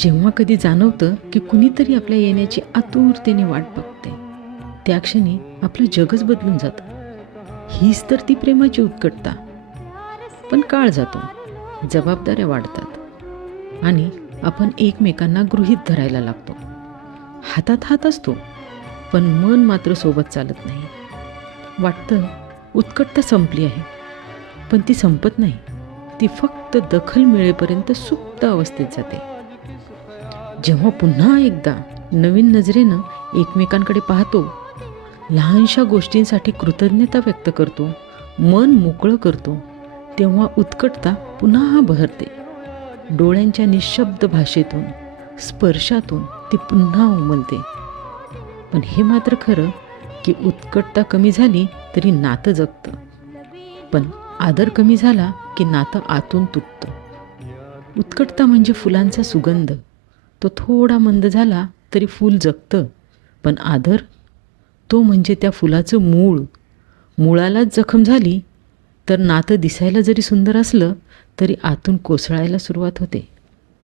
जेव्हा कधी जाणवतं की कुणीतरी आपल्या येण्याची आतुरतेने वाट बघते, त्या क्षणी आपलं जगच बदलून जातं. हीच तर ती प्रेमाची उत्कटता. पण काळ जातो, जबाबदाऱ्या वाढतात आणि आपण एकमेकांना गृहीत धरायला लागतो. हातात हात असतो, पण मन मात्र सोबत चालत नाही. वाटतं उत्कटता संपली आहे, पण ती संपत नाही. ती फक्त दखल मिळेपर्यंत सुप्त अवस्थेत जाते. जेव्हा पुन्हा एकदा नवीन नजरेनं एकमेकांकडे पाहतो, लहानशा गोष्टींसाठी कृतज्ञता व्यक्त करतो, मन मोकळं करतो, तेव्हा उत्कटता पुन्हा बहरते. डोळ्यांच्या निशब्द भाषेतून, स्पर्शातून ती पुन्हा उमलते. पण हे मात्र खरं की उत्कटता कमी झाली तरी नातं जगतं, पण आदर कमी झाला की नातं आतून तुटतं. उत्कटता म्हणजे फुलांचा सुगंध. तो थोडा मंद झाला तरी फूल जगतं, पण आदर, तो म्हणजे त्या फुलाचं मूळ. मुळालाच जखम झाली तर नातं दिसायला जरी सुंदर असलं तरी आतून कोसळायला सुरुवात होते.